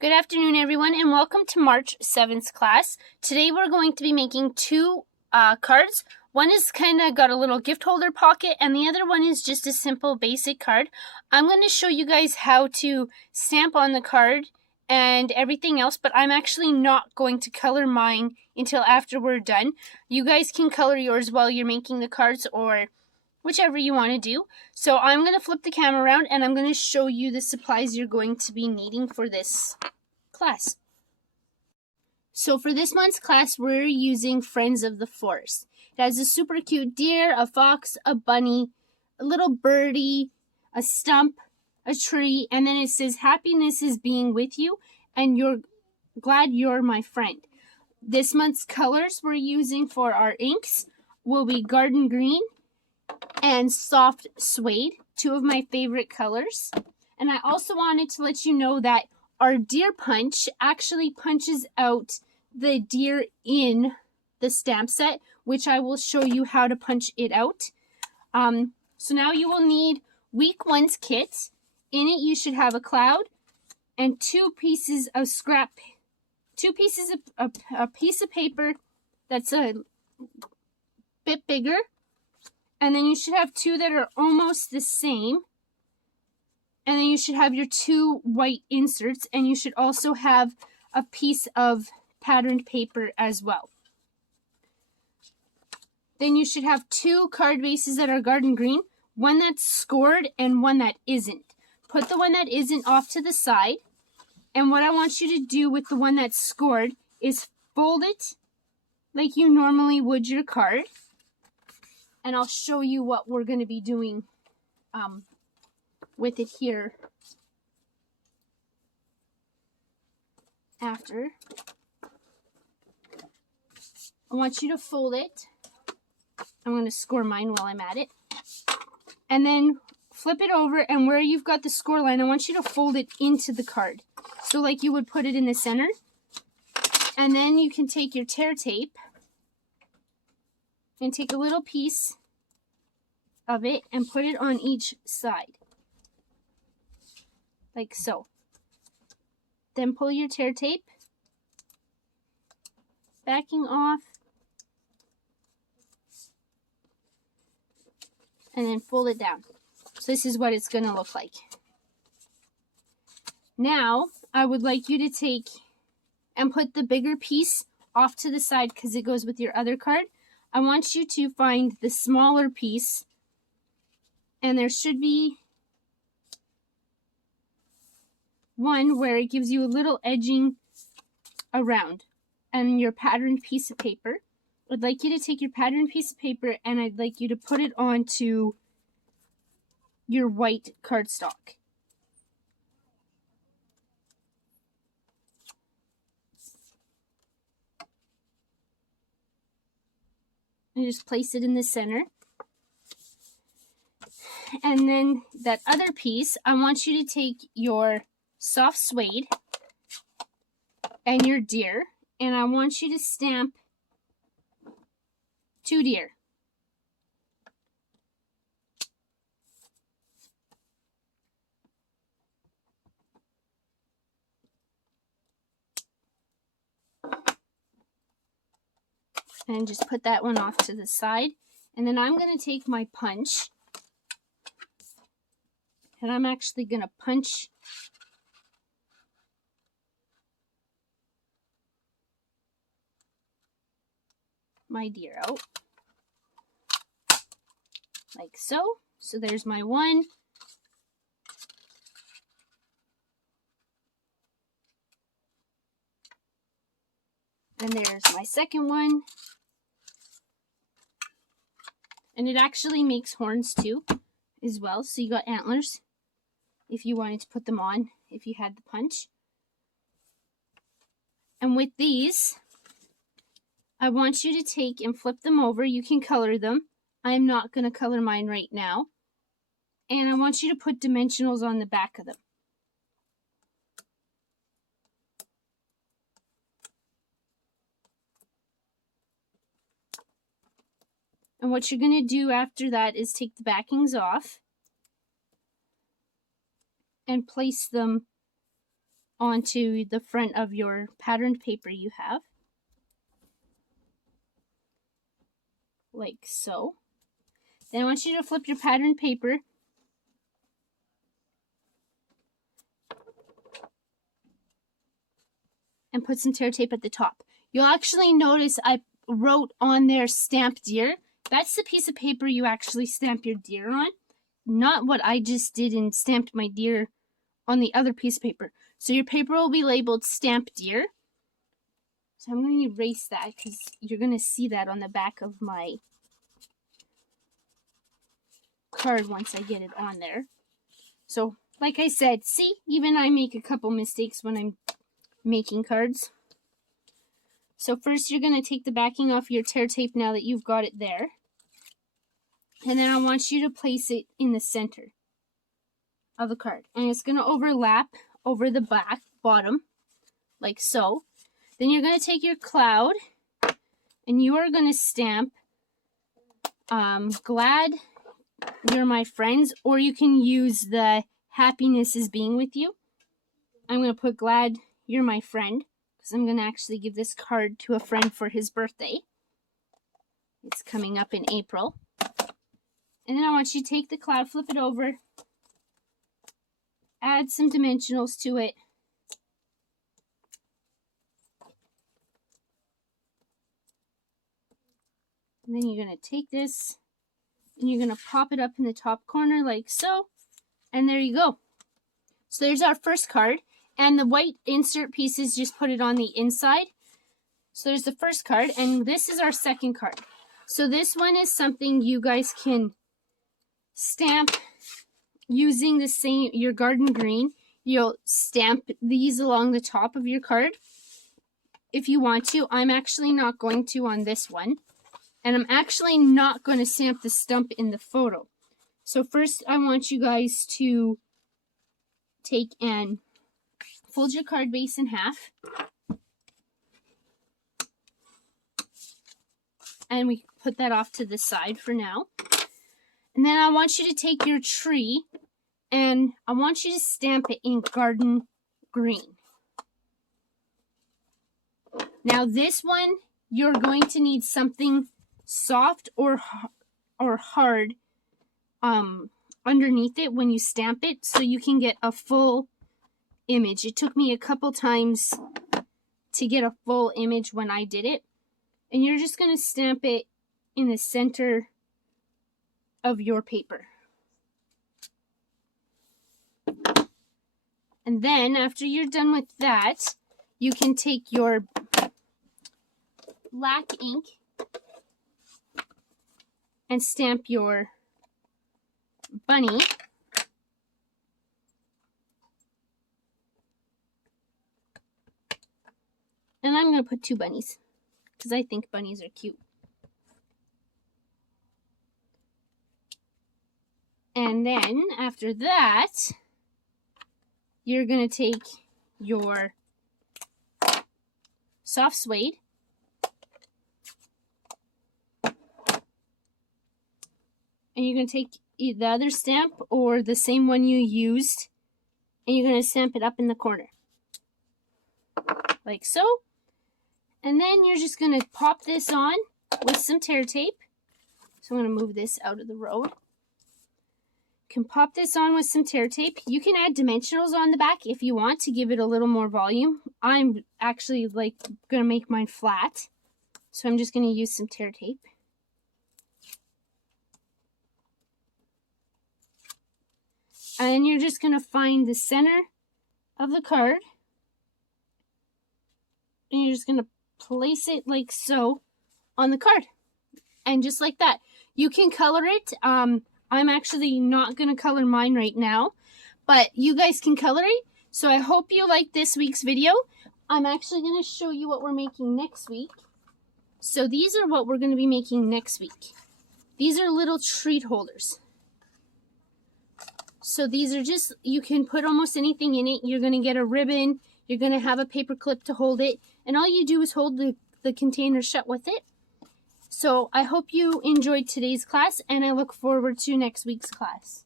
Good afternoon, everyone, and welcome to March 7th class. Today we're going to be making two cards. One is kind of got a little gift holder pocket, and the other one is just a simple basic card. I'm going to show you guys how to stamp on the card and everything else, but I'm actually not going to color mine until after we're done. You guys can color yours while you're making the cards or whichever you want to do. So I'm going to flip the camera around and I'm going to show you the supplies you're going to be needing for this class. So for this month's class, we're using Friends of the Forest. It has a super cute deer, a fox, a bunny, a little birdie, a stump, a tree, and then it says, "Happiness is being with you, and you're glad you're my friend." This month's colors we're using for our inks will be garden green and soft suede, two of my favorite colors. And I also wanted to let you know that our deer punch actually punches out the deer in the stamp set, which I will show you how to punch it out. So now you will need week one's kit. In it you should have a cloud and two pieces of a piece of paper that's a bit bigger. And then you should have two that are almost the same. And then you should have your two white inserts, and you should also have a piece of patterned paper as well. Then you should have two card bases that are garden green, one that's scored and one that isn't. Put the one that isn't off to the side. And what I want you to do with the one that's scored is fold it like you normally would your card. And I'll show you what we're going to be doing with it here after. I want you to fold it. I'm going to score mine while I'm at it. And then flip it over, and where you've got the score line, I want you to fold it into the card. So like you would put it in the center. And then you can take your tear tape and take a little piece of it and put it on each side. Like so. Then pull your tear tape, backing off, and then fold it down. So this is what it's going to look like. Now, I would like you to take and put the bigger piece off to the side because it goes with your other card. I want you to find the smaller piece, and there should be one where it gives you a little edging around and your patterned piece of paper. I'd like you to take your patterned piece of paper and I'd like you to put it onto your white cardstock. And just place it in the center. And then that other piece, I want you to take your soft suede and your deer, and I want you to stamp two deer. And just put that one off to the side. And then I'm going to take my punch, and I'm actually going to punch my deer out like so. So there's my one. And there's my second one. And it actually makes horns too as well. So you got antlers if you wanted to put them on if you had the punch. And with these, I want you to take and flip them over. You can color them. I'm not going to color mine right now. And I want you to put dimensionals on the back of them. And what you're going to do after that is take the backings off and place them onto the front of your patterned paper you have, like so. Then I want you to flip your patterned paper and put some tear tape at the top. You'll actually notice I wrote on there stamp deer. That's the piece of paper you actually stamp your deer on, not what I just did and stamped my deer on the other piece of paper. So your paper will be labeled stamp deer. So I'm going to erase that because you're going to see that on the back of my card once I get it on there. So like I said, see, even I make a couple mistakes when I'm making cards. So first you're going to take the backing off your tear tape now that you've got it there. And then I want you to place it in the center of the card. And it's going to overlap over the bottom, like so. Then you're going to take your cloud and you are going to stamp glad you're my friends, or you can use the happiness is being with you. I'm going to put glad you're my friend because I'm going to actually give this card to a friend for his birthday. It's coming up in April. And then I want you to take the cloud, flip it over, add some dimensionals to it. And then you're going to take this and you're going to pop it up in the top corner like so. And there you go. So there's our first card. And the white insert pieces, just put it on the inside. So there's the first card. And this is our second card. So this one is something you guys can stamp using the same, your garden green. You'll stamp these along the top of your card if you want to. I'm actually not going to on this one. And I'm actually not going to stamp the stump in the photo. So first I want you guys to take and fold your card base in half. And we put that off to the side for now. And then I want you to take your tree and I want you to stamp it in garden green. Now this one, you're going to need something soft or hard underneath it when you stamp it so you can get a full image. It took me a couple times to get a full image when I did it. And you're just going to stamp it in the center of your paper. And then after you're done with that, you can take your black ink and stamp your bunny. And I'm going to put 2 bunnies because I think bunnies are cute. And then after that, you're going to take your soft suede and you're going to take the other stamp or the same one you used and you're going to stamp it up in the corner like so. And then you're just going to pop this on with some tear tape. So I'm going to move this out of the road. You can pop this on with some tear tape. You can add dimensionals on the back if you want to give it a little more volume. I'm actually going to make mine flat. So I'm just going to use some tear tape. And you're just going to find the center of the card. And you're just going to place it like so on the card. And just like that. You can color it. I'm actually not going to color mine right now. But you guys can color it. So I hope you liked this week's video. I'm actually going to show you what we're making next week. So these are what we're going to be making next week. These are little treat holders. So these are just, you can put almost anything in it. You're going to get a ribbon. You're going to have a paper clip to hold it. And all you do is hold the container shut with it. So I hope you enjoyed today's class, and I look forward to next week's class.